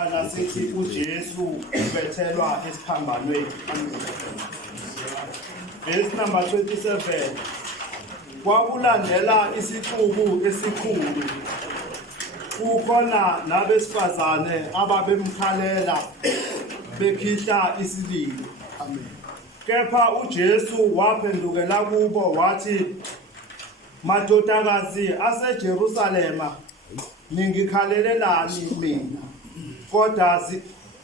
siqala sithi uJesu ubethelwa esiphambanweni. Verse number 27. Kwakulandela isixuku esikhulu. Kukhona nabesifazane ababemkhalela bekhihla isililo. Amen. Kepha uJesu waphendukela kubo wathi, madodakazi aseJerusalema, ningikhalelelani mina? Kodwa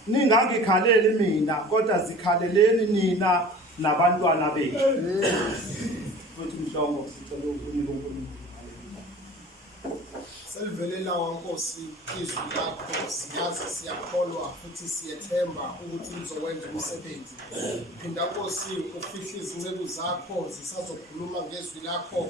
ningangikhaleli mina, kodwa zikhaleleni nina nabantwana benu. Selivelela wankosi izwi lakho, siyazi siyakholwa futhi siyethemba ukuthi uzowenza umsebenzi. Phinda Nkosi ufihle izinceku zakho zisazokhuluma ngezwi lakho.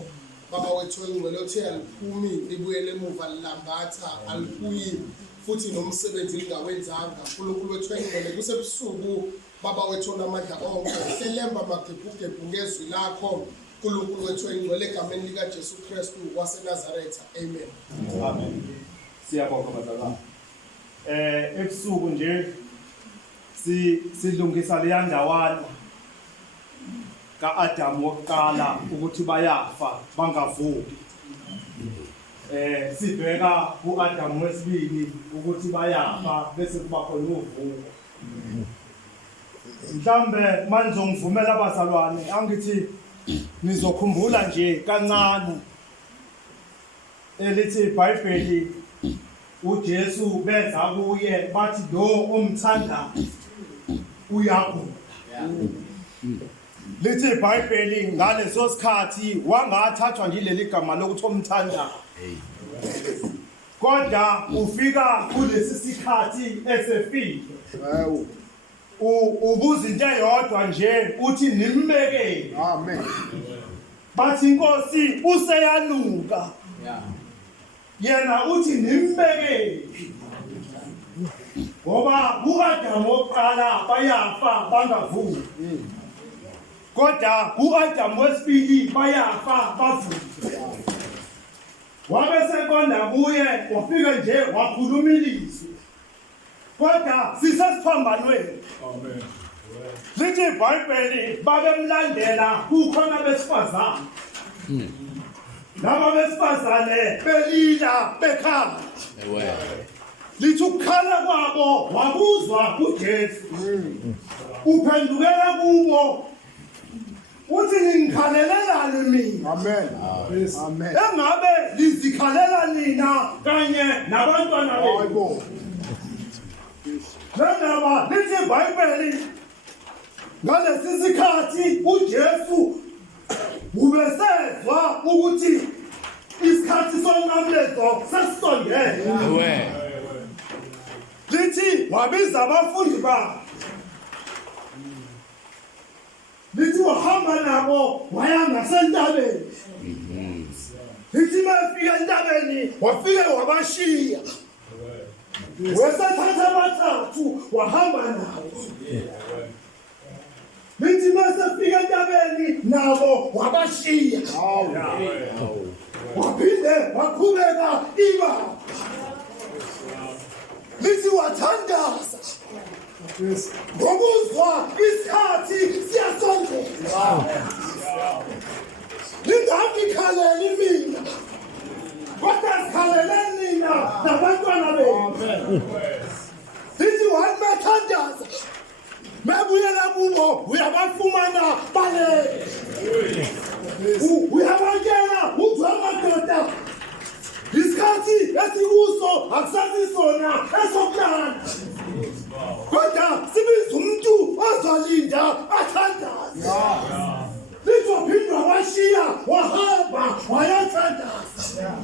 Baba wethu engcwele uthi aliphumi libuyele emuva lilambatha, alibuyi futhi nomsebenzi lingawenzanga. UNkulunkulu wethu engcwele kusebusuku Baba wethu onamandla onke, hlelemba magebhugebhu ngezwi lakho. uNkulunkulu wethu engcwele egameni lika Jesu Kristu waseNazaretha. Amen. Amen. Siyabonga bazalwane. Ebusuku nje silungisa le yandawana kaAdam wokuqala ukuthi bayafa bangavuki. Sibheka kuAdam wesibili ukuthi bayafa bese kuba khona uvuko. Mhlambe manje ngivumela abazalwane angithi nizokhumbula nje kancane elithi iBhayibheli uJesu beza kuye bathi lo omthanda uyagula. Lithi iBhayibheli ngaleso sikhathi wangathathwa ngileli gama lokuthi omthanda. Kodwa ufika kulesi sikhathi esefile. Ubuza into eyodwa nje uthi nimbekele. Amen. Bathi Nkosi useyanuka. Yena uthi nimbekele. Ngoba uAdam wokuqala bayafa bangavuki. Kodwa uAdam wesibili bayafa bavuka. Wabe sekonda kuye wafika nje wakhuluma ilizwi. Kodwa sisesiphambanweni. Amen. Lithi iBhayibheli babemlandela kukhona besifazane. Laba besifazane belila bekhala. Lithi ukukhala kwabo wakuzwa uJesu. Uphendukela kubo uthi ngikhalelelani mina. Amen. Amen. Engabe lizikhalela nina kanye nabantwana benu. Lendaba lithi iBhayibheli ngalesi sikhathi uJesu ubesezwa ukuthi isikhathi somnqamlezo sesisondele. Lithi wabiza abafundi bakhe. Lithi wahamba nabo waya ngasentabeni. Lithi bafika entabeni wafika wabashiya. Wesathatha abathathu wahamba nabo. Lithi masefika entabeni nabo wabashiya. Waphinde waqhubeka ibanga. Lithi wathandaza. Ngokuzwa isikhathi siyasondela. Lingangikhaleli mina, kodwa sikhaleleni nina nabantwana benu. Lithi wathandaza. Mebuyela kubo uyabafumana balele. Uyabangena uzwa amadoda. Isikhathi esikuso akusasisona esokulanda. Kodwa sibiza umuntu ozolinda athandaza. Lizophindwa washiya wahamba wayathandaza.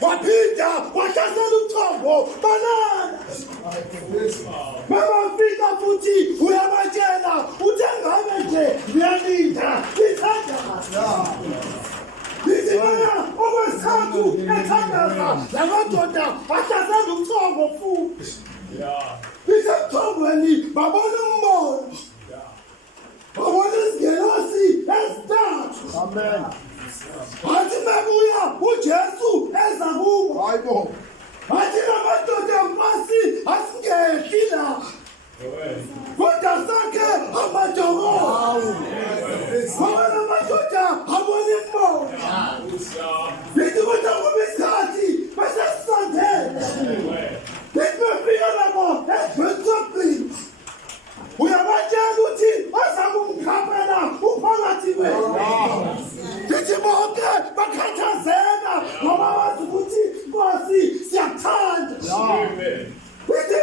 Waphinda wahlasela uthombo balala. Babafika futhi uyabatshela uthi ngabe nje uyalinda ithandaza. Lithi mina okwesithathu ethandaza lamadoda ahlasela uthombo futhi. Isethongweni babona umbono. Babona izingelosi ezintathu. Amen. Bathi bebuya uJesu eza kubo. Hayibo. Bathi lamadoda amasi asingena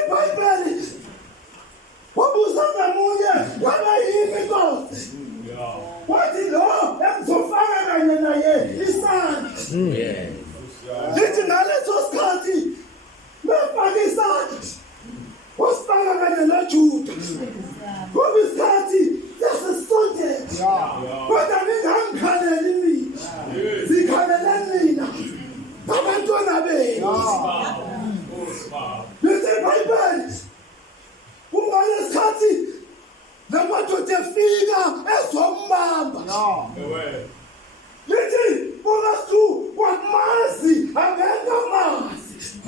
iBhayibheli wabuza ngamunye waba yimi inkosi wathi lo engizofaka kanye naye isandla lithi ngaleso sikhathi befaka isandla wasifaka kanye noJuda ngoba isikhathi sesisondele kodwa ningangikhaleli mina zikhalelani nina abantwana benu lithi iBhayibheli ungalesikhathi lamadoda efika ezombamba lithi ukaSu wamazi angengamazi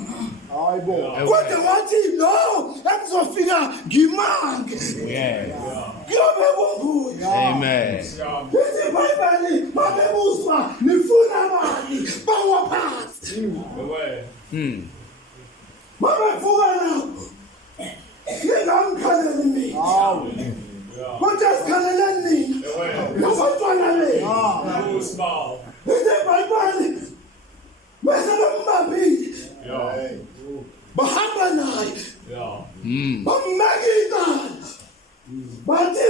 kodwa wathi lo engizofika ngimange kuyobe kunguye lithi iBhayibheli babebuzwa nifuna mali bawaphansi babevuka lapho ngingangikhaleli mina kodwa sikhalelani nina nabantwana benu lithi iBhayibheli bese bembambile bahamba naye bameka icala bathi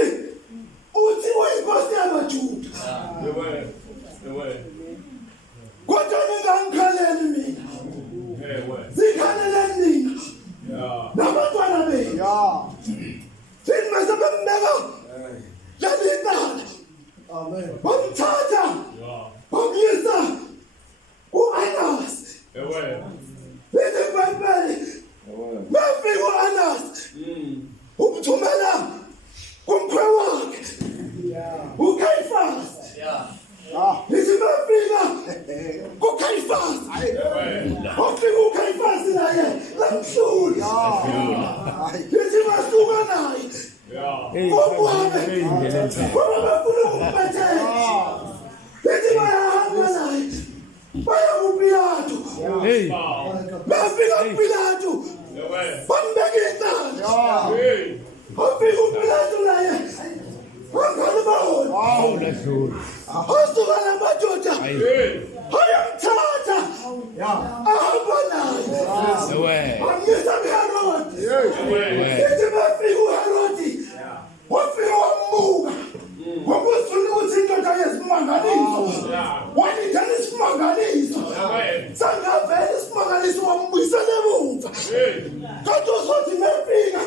uthi uyinkosi yamaJuda kodwa ningangikhaleli mina zikhalelani nina nabantwana benu thina bese bembeka leli cala bamthatha bamyisa ku-Anasi lithi iBhayibheli bafika u-Anasi umthumela kumkhwe wakhe uKhayifasi lithi bafika kuKhayifasi wafika uKhayifasi naye lamhlula lithi basuka naye kokwabe ngoba bafuna ukumpethela lithi bayahamba naye baya kuPilato bafika kuPilato bambeka icala bafika uPilato naye angalibona asuka lamadoda ayamthatha ahamba naye amyisa kuHerodi lithi bafika uHerodi wafika wambuka ngokuzula ukuthi indoda yesimangaliso walindela isimangaliso sangavela isimangaliso wambuyisela emumva kanti uzothi mefika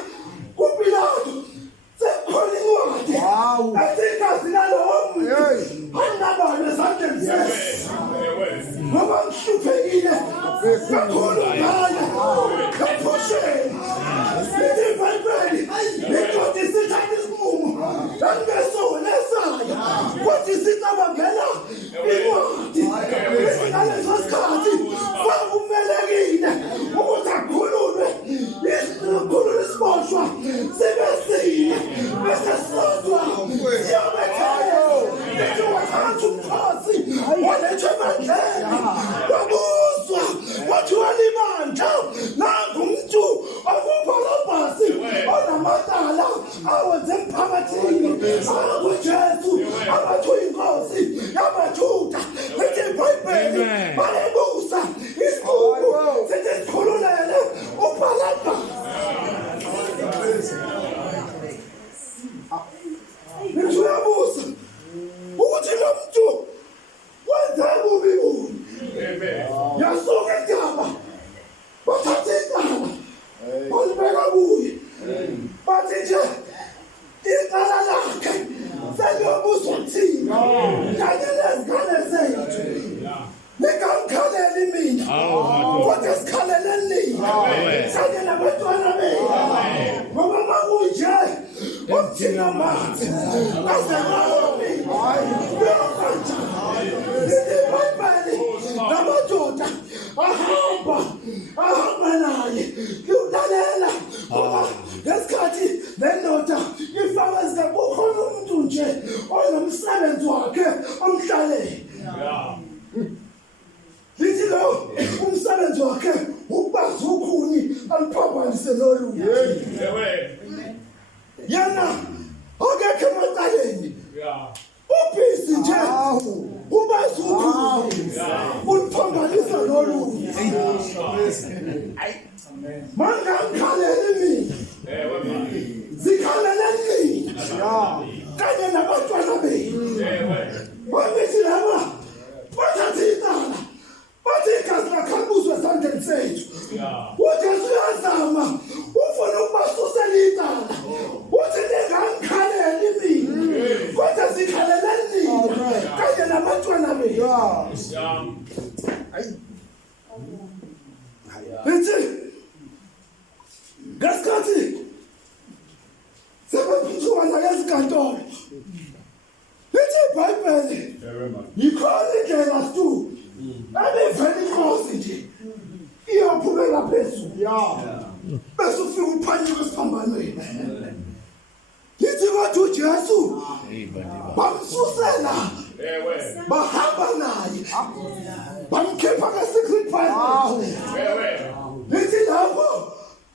kuPilato sekhona incwadi ethi igazi lalowo muntu alinabantu esandleni senu ngoba ngihluphekile kakhulu ngaya kaphusheni lithi iBhayibheli indoda isithatha isinqumo angesonesaya kodwa isicabangela incwadi lithi ngaleso sikhathi kwakumelekile ukuthi akhululwe isikhululwe isiboshwa sibe sine bese sodwa siyobe ekhaya lithi wathatha umkhosi walethwa emandleni wabuzwa wathiwa libandla nangumuntu okuBharabhasi onamatala awenze emphakathini akuJesu abathiwa inkosi yamaJuda lithi iBhayibheli balebusa isiqubu sithi sikhululele uBharabhasi lithi uyabuza ukuthi lo muntu wenze kubi kubi yasuka eNtaba bathatha icala balibeka kuye bathi nje icala lakhe seliyobuzwa thina kanye nezingane zethu ningamkhaleli mina kodwa sikhaleleni nina kanye nabantwana benu ngoba makunje umthina amanzi azemaomi uyokwenza lithi iBhayibheli namadoda ahamba naye kuyulalela ngoba ngesikhathi lendoda ifakazile kukhona umuntu nje onomsebenzi wakhe omhlaleni lithi lo umsebenzi wakhe ukubaza ukhuni aliphambanise lolu yana okekhe emacaleni ubhisi nje ubaza ukhuni uliphambanisa lolu mangamkhaleli Wangithi laba bathatha icala bathi igazi lakhambuzwe esandleni sethu. UJesu uyazama ufuna ukubasusela icala. Uthi ningangikhaleli mina kodwa zikhalelani nina kanye nabantwana benu. Lithi ngesikhathi sebephithuma nakezinkantolo lithi iBhayibheli yikhona indlela stu abevela inkosi nje iyophumela phezulu bese ufika uphanyuka esiphambanweni. Lithi kodwa uJesu bamsusela bahamba naye bamkhipha nge-secret passage. Lithi lapho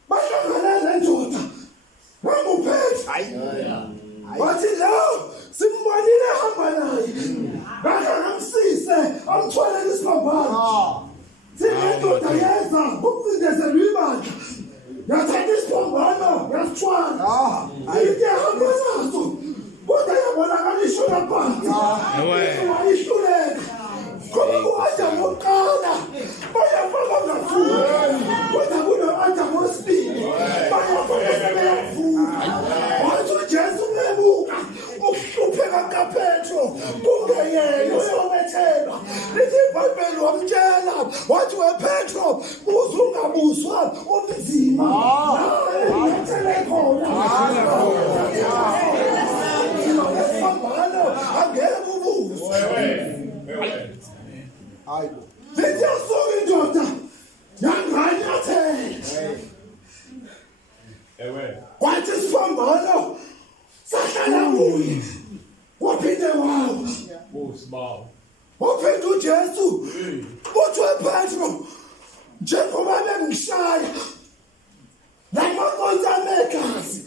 bahlangana nendoda wamuphethe wathi lo simbonile ehamba naye ngakho ngamsise amthwalele isiphambano. Sinendoda yeza ukumcindezelwa ibandla yathatha isiphambano yasithwala ithi ehamba naso kodwa yabonakala ishona phansi wayihluleka ngoba u-Adamu wokuqala bayafaka ngafuni kodwa kuno-Adamu wesibili bayafaka sebeyafuna. Wathi uJesu umebuka ukuhlupheka kukaPetro kungeyena uyobethelwa. Lithi iBhayibheli wamtshela wathi wePetro uzungabuswa ubunzima naye ethele khona esipambano angeke ubuzwe. Lithi yasuka indoda yanganyathela kwathi isiphambano sahlala kuye waphinde wawa waphinde uJesu uthi wePetro njengoba bengishaya lamankonzo amegazi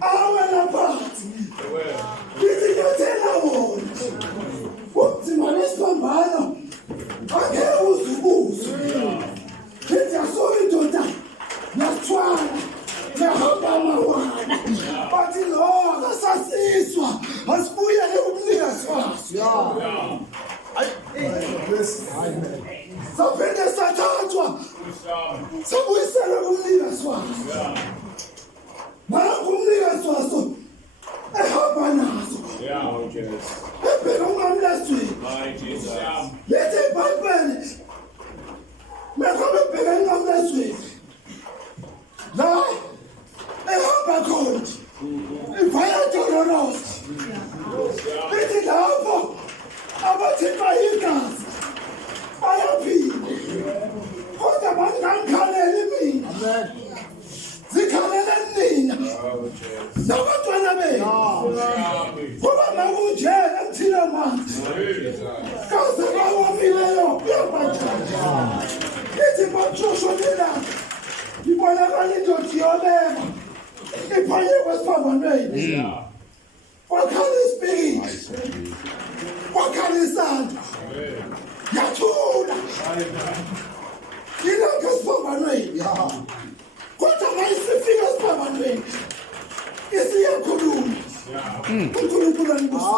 awela phansi lithi nyathela wona ubunzima besiphambano angeke uzubuzwe. Lithi yasuka indoda yasithwala yahamba amahwana bathi lo akasasiswa asibuyele kumnikazi waso. Saphinde sathathwa sabuyiselwa kumnikazi waso. Nangu umnikazi waso ehamba nazo ebheka ungamlazweni. Lithi iBhayibheli mekhobe ebheka ungamlazweni la ehamba khona ivaya dolorosa. Lithi lapho abathintwa yigazi bayaphila kodwa bangangikhaleli mina zikhalele nina nabantwana benu ngoba makunje emthina manzi kaze bawomileyo kuyabathatha. Lithi bakushosholela ibonakala indoda iyoleka iphanye kwesiphambanweni wakhala isipikisho wakhala isandla yathula ilokhu esiphambanweni kodwa mayisifika esiphambanweni isiyakhuluma uNkulunkulu anibusise.